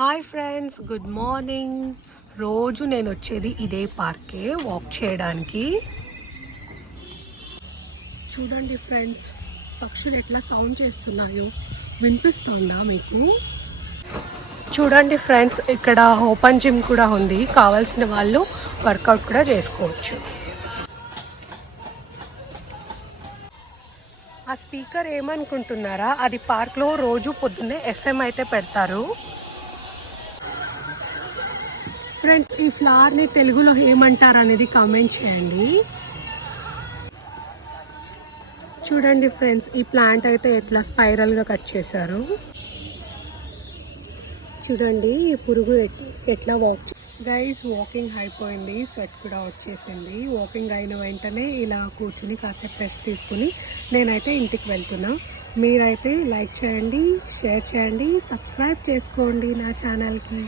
Hi friends, good morning. రోజు నేను వచ్చేది ఇదే పార్కే వాక్ చేయడానికి. చూడండి ఫ్రెండ్స్, పక్షులు ఎట్లా సౌండ్ చేస్తున్నాయో వినిపిస్తుందా మీకు? చూడండి ఫ్రెండ్స్, ఇక్కడ ఓపెన్ జిమ్ కూడా ఉంది. కావాల్సిన వాళ్ళు వర్కౌట్ కూడా చేసుకోవచ్చు. ఆ స్పీకర్ ఏమనుకుంటున్నారా, అది పార్క్లో రోజు పొద్దున్నే ఎఫ్ఎం అయితే పెడతారు. ఫ్రెండ్స్, ఈ ఫ్లవర్ని తెలుగులో ఏమంటారు అనేది కామెంట్ చేయండి. చూడండి ఫ్రెండ్స్, ఈ ప్లాంట్ అయితే ఎట్లా స్పైరల్గా కట్ చేశారు. చూడండి ఈ పురుగు ఎట్లా గైస్ వాకింగ్ అయిపోయింది, స్వెట్ కూడా వచ్చేసింది. వాకింగ్ అయిన వెంటనే ఇలా కూర్చుని కాసేపు రెస్ట్ తీసుకుని నేనైతే ఇంటికి వెళ్తున్నా. మీరైతే లైక్ చేయండి, షేర్ చేయండి, సబ్స్క్రైబ్ చేసుకోండి నా ఛానల్కి.